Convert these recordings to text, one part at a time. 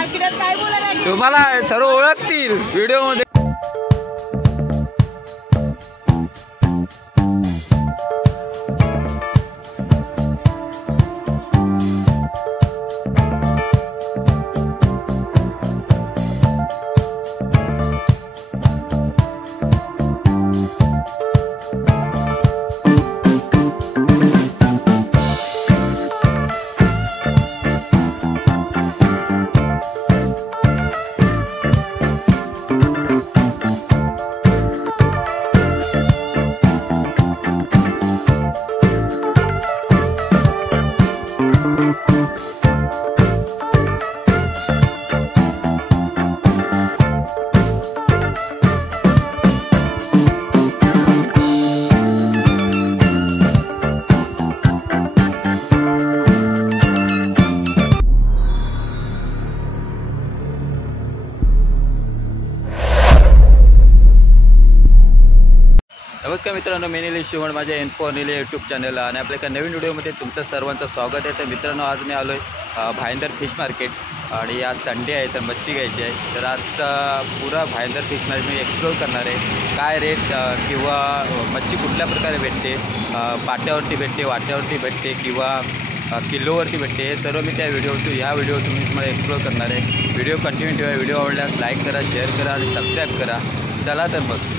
तुम्हाला सर्व ओळखतील व्हिडिओ मध्ये. नमस्कार मित्रांनो, मी निलेश शिवण, माझ्या इन्फो निले यूट्यूब चॅनल आणि आपल्या एका नवीन व्हिडिओमध्ये तुमचं सर्वांचं स्वागत आहे. तर मित्रांनो, आज मी आलो आहे भाईंदर फिश मार्केट आणि आज संडे आहे तर मच्छी घ्यायची आहे. तर आजचा पुरा भाईंदर फिश मार्केट मी एक्सप्लोर करणार आहे. काय रेट किंवा मच्छी कुठल्या प्रकारे भेटते, पाट्यावरती भेटते, वाट्यावरती भेटते किंवा किलोवरती भेटते, हे सर्व मी त्या ह्या व्हिडिओतून मी तुम्हाला एक्सप्लोर करणार आहे. व्हिडिओ कंटिन्यू ठेवा. व्हिडिओ आवडल्यास लाईक करा, शेअर करा आणि सबस्क्राईब करा. चला तर मग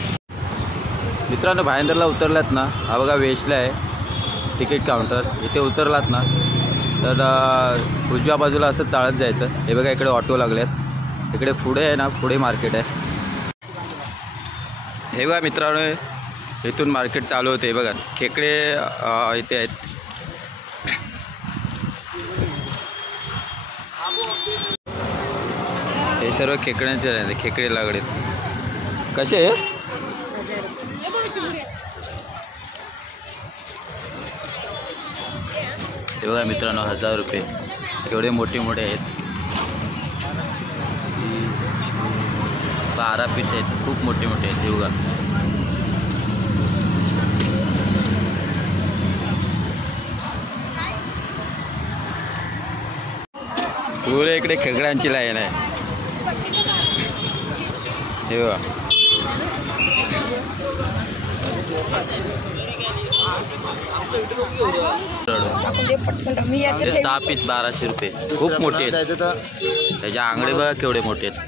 मित्रांनो, भाईंदरला उतरलात ना, हा बघा वेस्टला आहे तिकीट काउंटर. इथे उतरलात ना तर उजव्या बाजूला असं चालत जायचं. हे बघा इकडे ऑटो लागलेत. इकडे पुढे आहे ना, पुढे मार्केट आहे. हे बघा मित्रांनो, इथून मार्केट चालू होते. हे बघा खेकडे इथे आहेत. हे सर्व खेकड्यांचे आहे, खेकडे लागलेत. कसे आहे? हे बघा मित्रांनो, 1000 रुपये. एवढे मोठे मोठे आहेत. 12 पीस आहेत, खूप मोठे मोठे आहेत. हे बघा पुरे इकडे खेकड्यांची लाईन आहे. हे बघा हे 6 पीस 1200 रुपये. खूप मोठे आहेत. त्याच्या आंगडे बघा केवढे मोठे आहेत.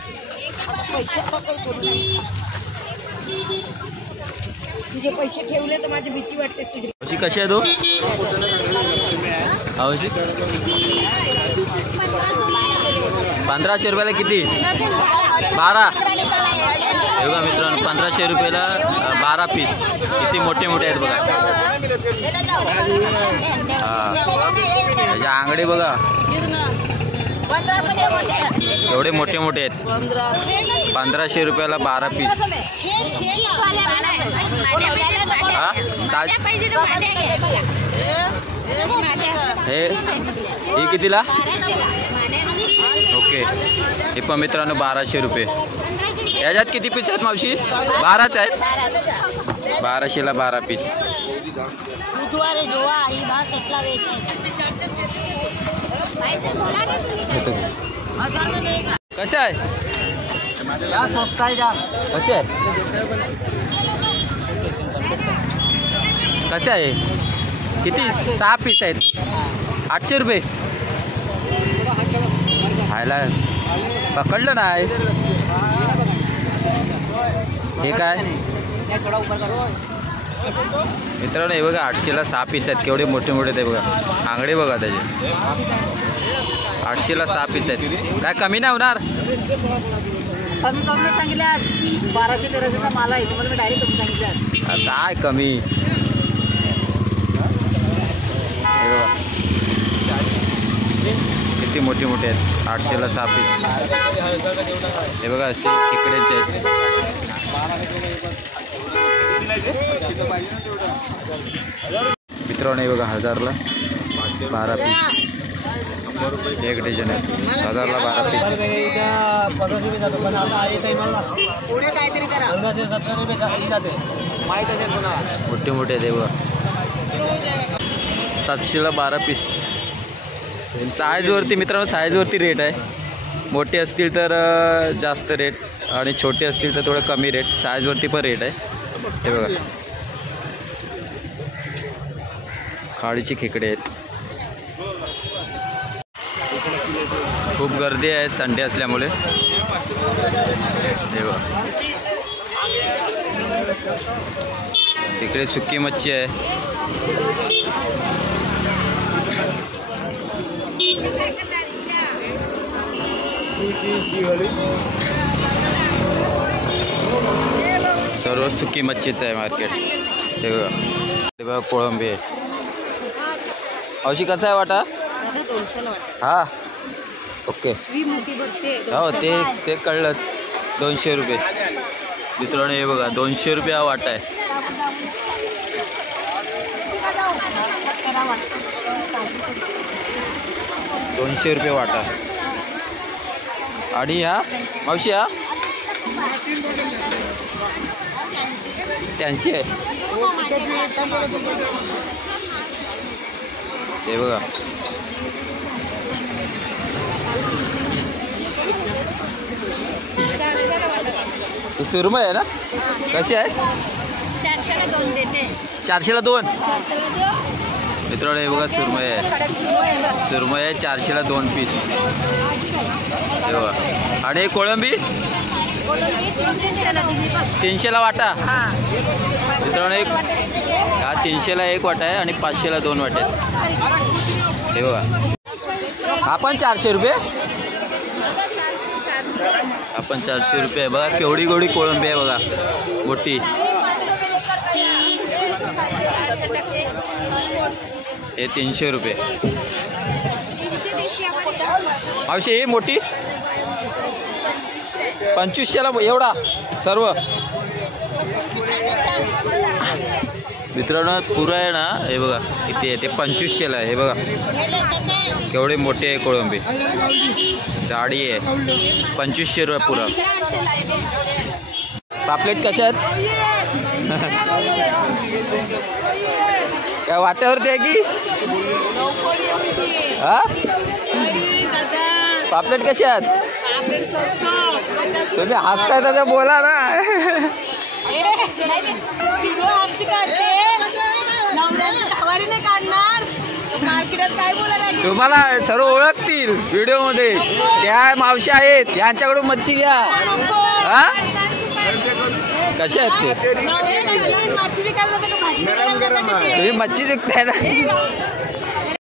तुझे पैसे ठेवले तर माझी भीती वाटते. अशी कशी आहे तो? अशी 1500 रुपयाला किती? 12. हे बघा मित्रांनो, 1500 रुपयाला 12 पीस. किती मोठे मोठे आहेत बघा. हां, त्याच्या आंगडे बघा एवढे मोठे मोठे आहेत. 1500 रुपयाला 12 पीस. हे कितीला? ओके. हे पण मित्रांनो 1200 रुपये. याच्यात किती पीस आहेत मावशी? 12च आहेत. 1200ला 12 पीस. कसे आहे? कसे आहे? कसे आहे? किती? 6 पीस आहेत. 800 रुपये. खायला पकडलं नाही. हे काय मित्रांनो? हे बघा 800ला 6 पीस आहेत. केवढे मोठे मोठे ते बघा. आंगडे बघा त्याचे. 800ला 6 पीस आहेत. काय कमी नाही होणार? कमी सांगितल्या. 1200-1300चा माल आहे. तुम्हाला मी डायरेक्ट कमी सांगितल्या. काय कमी? हे बघा किती मोठे मोठे आहेत. 800ला 6 पीस. हे बघा असे खेकड्याचे आहेत. मित्रांनो, हे बघा 1000ला 12 पीस. एक डझन आहे. 1000ला 12 पीस. मोठे मोठे आहेत. 700ला 12 पीस. साईजवरती मित्रांनो, साईजवरती रेट आहे. मोठे असतील तर जास्त रेट आणि छोटे असतील तर थोडं कमी रेट. साईजवरती पण रेट आहे. हे बघा खाडीची खेकडे आहेत. खूप गर्दी आहे संडे असल्यामुळे. हे बघा तिकडे सुकी मच्छी आहे. सर्व सुकी मच्छीचं आहे मार्केट. हे बघा हे बघा कोळंबी आहे. अवशी कसा आहे वाटा? हा ओके हो ते कळलंच. 200 रुपये मित्रांनो. हे बघा 200 रुपये हा वाटा आहे. 200 रुपये वाटा. आणि ह्या मावशी हा त्यांची आहे. हे बघा ही सुरमई आहे ना? कशी आहे? 400ला 2 मित्रांनो. हे बघा सुरमई आहे. सुरमई आहे 400ला 2 पीस. हे बघा. आणि कोळंबी 300ला वाटा मित्रांनो. हा 300ला 1 वाटा आहे आणि 500ला 2 वाटे आहेत. हे बघा हा पण 400 रुपये. आपण 400 रुपये. बघा केवढी केवढी कोळंबी आहे बघा मोठी. हे 300 रुपये. मावशी ही मोठी 2500ला एवढा सर्व. मित्रांनो पुरा आहे ना. हे बघा किती आहे ते 2500ला आहे. हे बघा केवढे मोठे आहे कोळंबी. जाडी आहे. 2500 रुपये पुरा. पापलेट कशा आहेत? काय वाट्यावरती आहे की हा? पापलेट कशा आहेत? तुम्ही हसताय त्याच्या बोला ना. तुम्हाला सर्व ओळखतील व्हिडिओमध्ये. त्या मावशी आहेत यांच्याकडून मच्छी घ्या. हा कशा आहेत ते? तुम्ही मच्छी विकताय ना.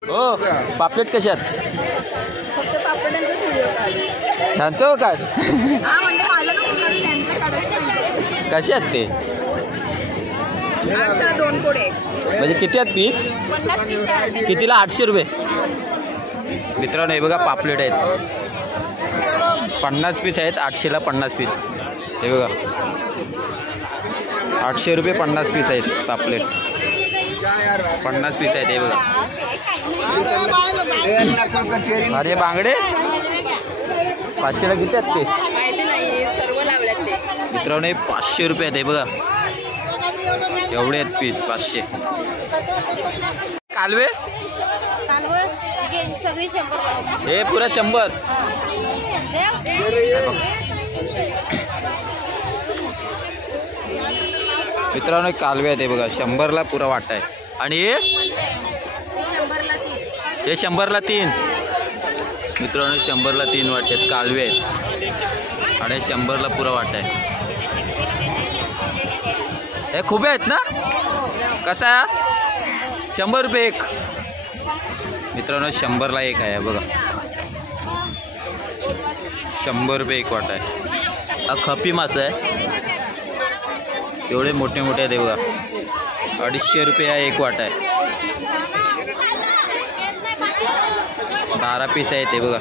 हो पापलेट कशात? त्यांचं काढ. कसे आहेत ते? 2 कोडे म्हणजे किती आहेत पीस? कितीला? 800 रुपये मित्रांनो. हे बघा पापलेट आहेत 50 पीस आहेत. 800ला 50 पीस. हे बघा 800 रुपये 50 पीस आहेत पापलेट. 50 पीस आहेत. हे बघा. अरे बांगडे 500ला किती आहेत ते? मित्रांनो हे 500 रुपये आहेत. हे बघा एवढे आहेत पीस 500. कालवे हे पुरा 100. मित्रांनो कालवे आहेत. हे बघा 100ला पुरा वाटा आहे. आणि हे 100ला 3. मित्रांनो 100ला 3 वाटे आहेत. कालवे आहेत आणि 100ला पुरा वाटा आहे. हे खूप आहेत ना? कसा 100 रुपये एक. मित्रांनो 100ला 1 आहे बघा. 100 रुपये 1 वाटा आहे. हा खपी मासा आहे. एवढे मोठे मोठे आहेत. हे बघा 250 रुपये हा 1 वाटा आहे. 12 पीस आहेत. हे बघा.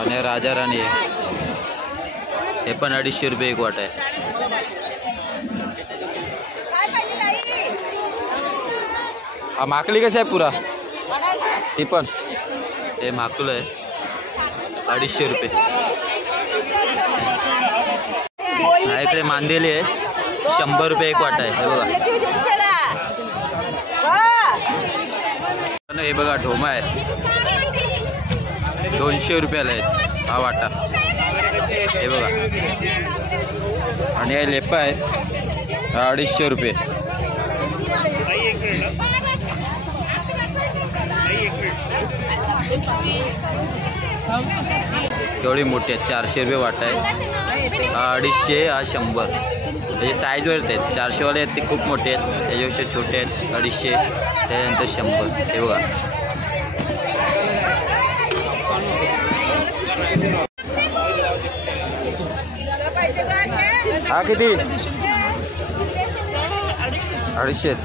आणि राजा राणी आहे. हे पण 250 रुपये 1 वाटा आहे. हा माकली कसा आहे पुरा? ती पण हे माकुल आहे 250 रुपये. हा इकडे मांदेली आहे 100 रुपये 1 वाटा आहे. हे बघा. हे बघा ढोमा आहे. 200 रुपयाला आहे हा वाटा, हे बघा. आणि हे लेपा आहे 250 रुपये. एवढी मोठी आहे 400 रुपये वाटा आहे. 250 हा 100. म्हणजे साईजवर आहेत. 400 वाले आहेत ते खूप मोठे आहेत, त्याच्यापेक्षा छोटे आहेत 250, त्यानंतर 100. हे बघा. हा किती? 250.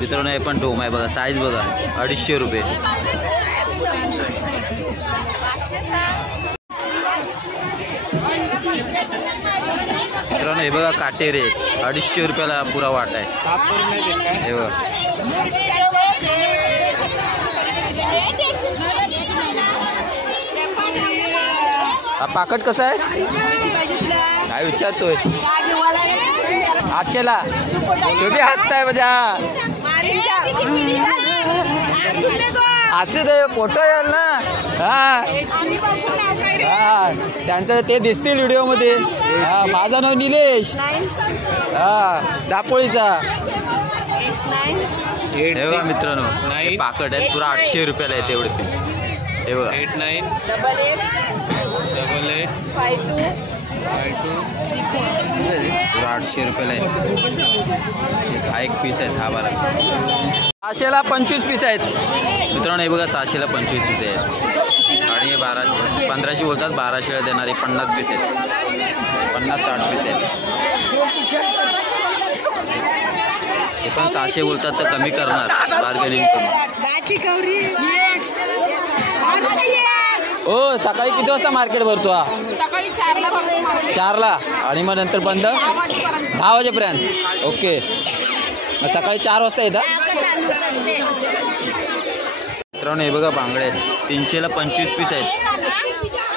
मित्रांनो हे पण डोम आहे बघा, साईज बघा 250 रुपये. मित्रांनो हे बघा काटेरे 250 रुपयाला पुरा वाटा आहे. हे बघा. हा पाकट कसा आहे? काय विचारतोय? 800ला. तुम्ही हसताय माझ्या. असे दे फोटो येईल ना. हा हा त्यांचं ते दिसतील व्हिडिओमध्ये. हा माझं नाव निलेश. हा दापोळीचा. हे बघा मित्रांनो हे पाकट आहे पुरा 800 रुपयाला आहे तेवढे पीस. हे बघा 8988 पुरा 800 रुपयाला आहे. हा एक पीस आहे 10-12. 600ला 25 पीस आहेत मित्रांनो. हे बघा 600ला 25 पीस आहेत. आणि हे 1200 1500 बोलतात, 1200ला देणारे 50 पीस आहेत. 50-60 पीस आहेत. हे पण 600 बोलतात तर कमी करणार, बार्गेनिंग करून. हो सकाळी किती वाजता मार्केट भरतो हा? सकाळी 4ला आणि मग नंतर बंद 10 वाजेपर्यंत. ओके. मग सकाळी 4 वाजता येतात. मित्रांनो हे बघा बांगडे आहेत 300ला 25 पीस आहेत.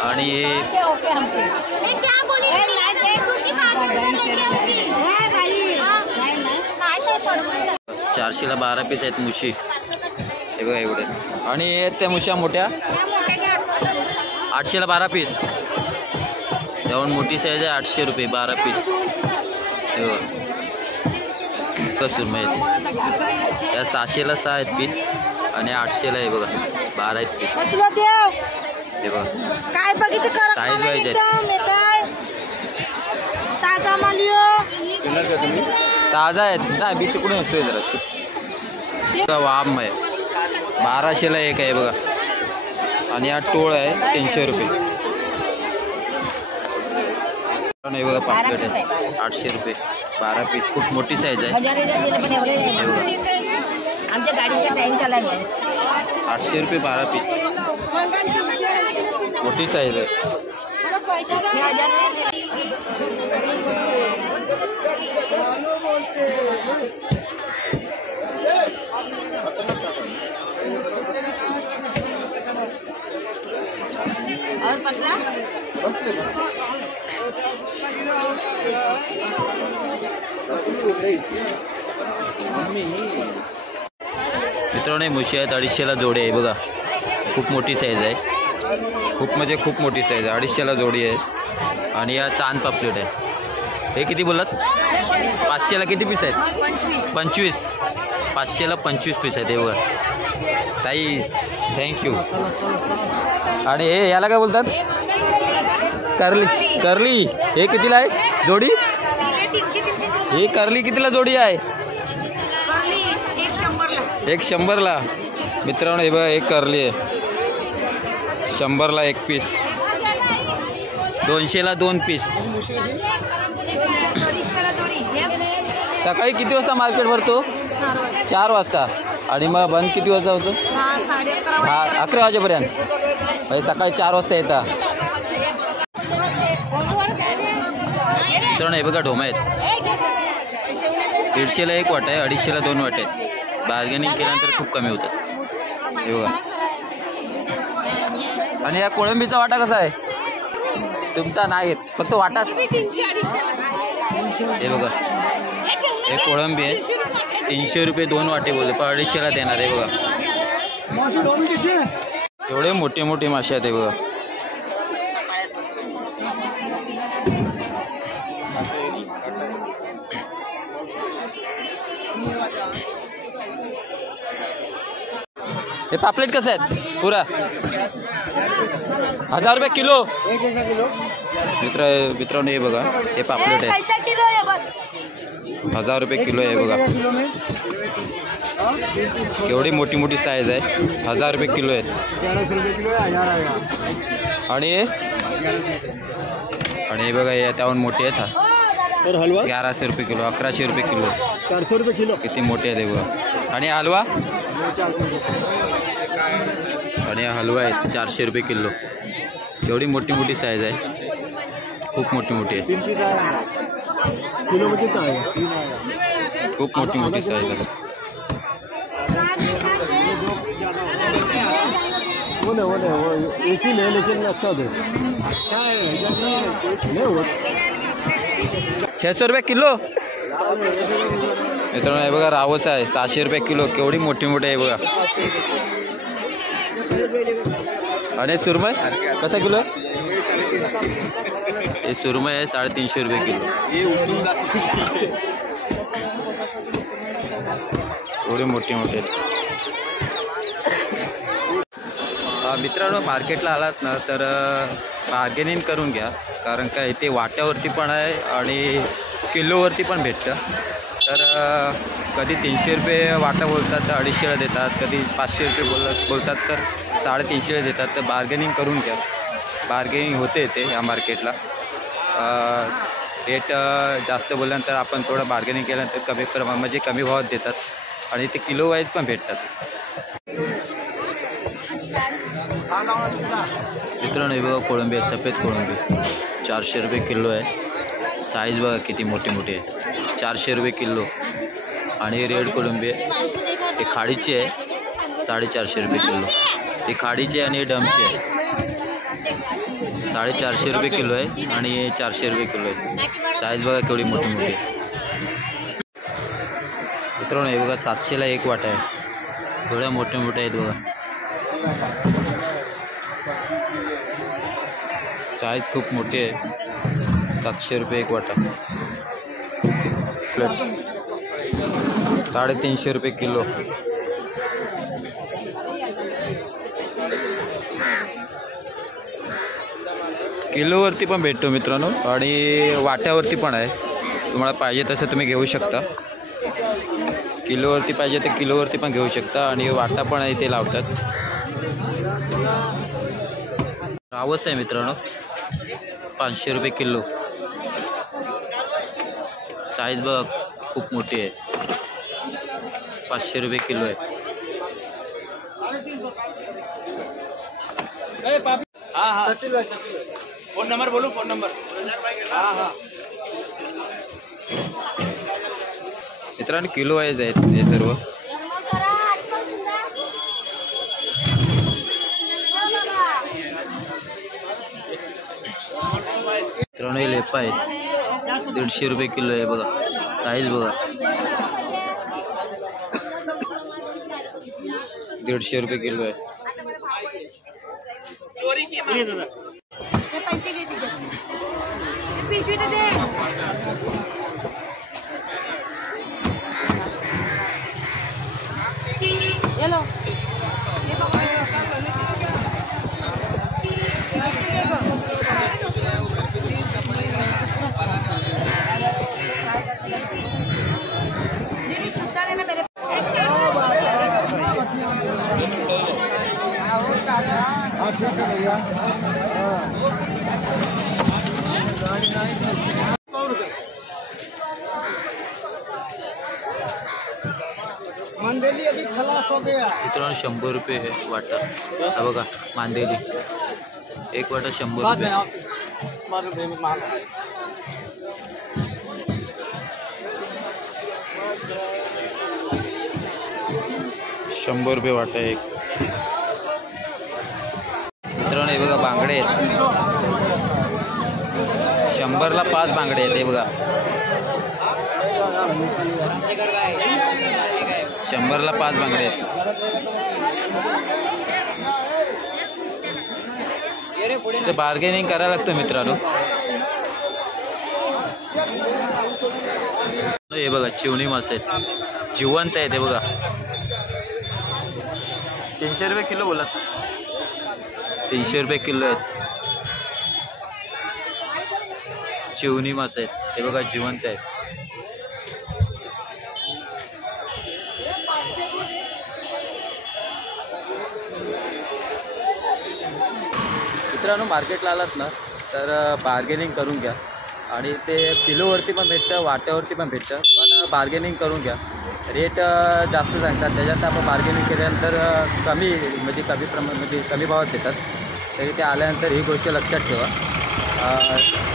आणि हे 400ला 12 पीस आहेत मुशी. हे बघा एवढे. आणि हे त्या मुश्या मोठ्या 800ला 12 पीस. त्याहून मोठी साईज आहे 800 रुपये 12 पीस. हे बघा सुरमई आहेत. या 600ला 6 आहेत पीस आणि 800ला हे बघा 12 आहेत पीस. हे बघा साईज वाईज आहेत. ताजा आहेत ना. मी तिकडून येतोय जरा. वाम आहे 1200ला एक आहे बघा. आणि हा टोळ आहे 300 रुपये. हे बघा पापलेट आहे 800 रुपये 12 पीस. खूप मोठी साईज आहे. आमच्या गाडीचा टाइम चालला 800 रुपये 12 पीस. मोठी साईज आहे. और 15 मित्रांनो मुशी आहेत 250ला जोडी आहे बघा. खूप मोठी साईज आहे. खूप म्हणजे खूप मोठी साईज आहे. 250ला जोडी आहे. आणि या चांद पापलेट आहे. हे किती बोललात? 500ला किती पीस आहेत? 25. 500ला 25 पीस आहेत. हे बघा ताई थँक्यू. आणि हे याला काय बोलतात? करली. हे कितीला आहे जोडी? ही करली कितीला जोडी आहे? 100ला. मित्रांनो हे बघा एक करली आहे 100ला 1 पीस. 200ला 2 पीस. सकाळी किती वाजता मार्केट भरतो? 4 वाजता. आणि मग बंद किती वाजता होतं? 11 वाजेपर्यंत. म्हणजे सकाळी 4 वाजता येतात. मित्रांनो हे बघा ढोमा आहेत 150ला 1 वाटा आहे. 250ला 2 वाटे आहेत. बार्गेनिंग केल्यानंतर खूप कमी होतं. हे बघा. आणि या कोळंबीचा वाटा कसा आहे तुमचा? नाही फक्त वाटा. हे बघा हे कोळंबी आहे 300 रुपये 2 वाटे बोलले पण 250ला देणार आहे बघा. एवढे मोठे मोठे मासे आहेत हे बघा. हे पापलेट कसं आहेत पुरा 1000 रुपये किलो. मित्रांनो हे बघा हे पापलेट आहे 1000 रुपये किलो आहे बघा. एवढी मोठी मोठी साईज आहे 1000 रुपये किलो आहे. आणि हे बघा हे त्याहून मोठे आहेत हा. 1100 रुपये किलो 1100 रुपये किलो 400 रुपये किलो. किती मोठे आहे बघा. आणि हलवा आहे 400 रुपये किलो. एवढी मोठी मोठी साईज आहे खूप मोठी मोठी आहे. खूप मोठी मोठी साईज आहे. एक ही ले लेकिन अच्छा दे. 600 रुपये किलो. मित्रांनो हे बघा रावस आहे 600 रुपये किलो. केवढी मोठी मोठी आहे बघा. आणि सुरमई कसा किलो आहे. हे सुरमई आहे 350 रुपये किलो. एवढे मोठे मोठे आहेत. मित्रांनो मार्केटला आलात ना तर बार्गेनिंग करून घ्या. कारण का इथे वाट्यावरती पण आहे आणि किलोवरती पण भेटतं. तर कधी 300 रुपये वाटा बोलतात तर 250ला देतात. कधी 500 रुपये बोलतात तर 350ला देतात. तर बार्गेनिंग करून घ्या. बार्गेनिंग होते इथे या मार्केटला. रेट जास्त बोलल्यानंतर आपण थोडं बार्गेनिंग केल्यानंतर कमी म्हणजे कमी भावात देतात. आणि ते किलो वाईज पण भेटतात. मित्रांनो हे बघा कोळंबी आहे सफेद कोळंबी 400 रुपये किलो आहे. साईज बघा किती मोठी मोठी आहे 400 रुपये किलो. आणि रेड कोळंबी आहे हे खाडीची आहे 450 रुपये किलो. ही खाडीची आहे आणि डमची आहे 450 रुपये किलो आहे. आणि 400 रुपये किलो आहे. साईज बघा केवढी मोठी मोठी आहे. मित्रांनो हे बघा 700ला एक वाटा आहे. थोड्या मोठ्या मोठ्या आहेत बघा. साईज खूप मोठी आहे 700 रुपये एक वाटा. प्लेट 350 रुपये किलो. किलोवरती पण भेटतो मित्रांनो आणि वाट्यावरती पण आहे. तुम्हाला पाहिजे तसं तुम्ही घेऊ शकता. किलोवरती पाहिजे तर किलोवरती पण घेऊ शकता. आणि वाटा पण आहे ते लावतात. रावस आहे मित्रांनो 500 रुपये किलो. साईज बघ खूप मोठी आहे 500 रुपये किलो आहे. फोन नंबर बोलू. फोन नंबर मित्रांनो किलो वाईज आहेत हे सर्व. मित्रांनो हे लेपा आहेत 150 रुपये किलो आहे बघा. साईज बघा 150 रुपये किलो आहे. मंडेली अभी खलास हो गया. मित्रांनो 100 रुपये वाटा. हा बघा मांदेली एक वाटा 100 रुपये. 100 रुपये वाटा एक. मित्रांनो हे बघा बांगडे आहेत 100ला 5 बांगडे आहेत. हे बघा 100ला 5 बांगडे आहेत. ते बार्गेनिंग करायला लागतं मित्रांनो. हे बघा चिवणी मासे आहेत, जिवंत आहेत. हे बघा 300 रुपये किलो बोला. 300 रुपये किलो आहेत चिवणी मासे आहेत. हे बघा जिवंत आहेत. मित्रांनो मार्केटला आलात ना तर बार्गेनिंग करून घ्या. आणि ते किलोवरती पण भेटतं, वाट्यावरती पण भेटतं, पण बार्गेनिंग करून घ्या. रेट जास्त सांगतात, त्याच्यात आपण बार्गेनिंग केल्यानंतर कमी म्हणजे कमी भावात देतात. तरी ते आल्यानंतर ही गोष्ट लक्षात ठेवा,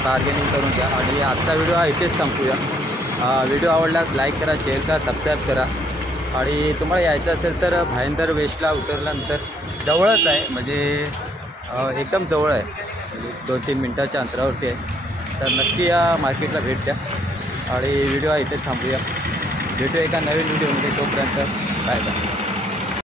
बार्गेनिंग करून घ्या. आणि आजचा व्हिडिओ हा इथेच संपूया. व्हिडिओ आवडल्यास लाईक करा, शेअर करा, सबस्क्राईब करा. आणि तुम्हाला यायचं असेल तर भाईंदर वेस्टला उतरल्यानंतर जवळच आहे, म्हणजे एकदम जवळ आहे, म्हणजे 2-3 मिनटाच्या अंतरावरती आहे. तर नक्की या मार्केटला भेट द्या. आणि व्हिडिओ हा इथेच थांबूया. भेटूया एका नवीन व्हिडिओमध्ये. तोपर्यंत बाय बाय.